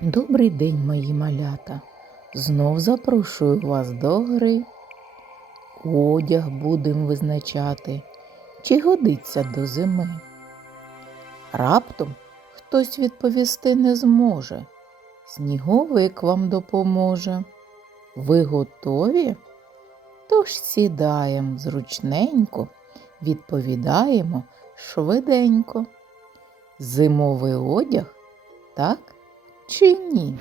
Добрий день, мої малята. Знов запрошую вас до гри. Одяг будемо визначати, чи годиться до зими. Раптом хтось відповісти не зможе. Сніговик вам допоможе. Ви готові? Тож сідаємо зручненько, відповідаємо швиденько. Зимовий одяг, так чи ні?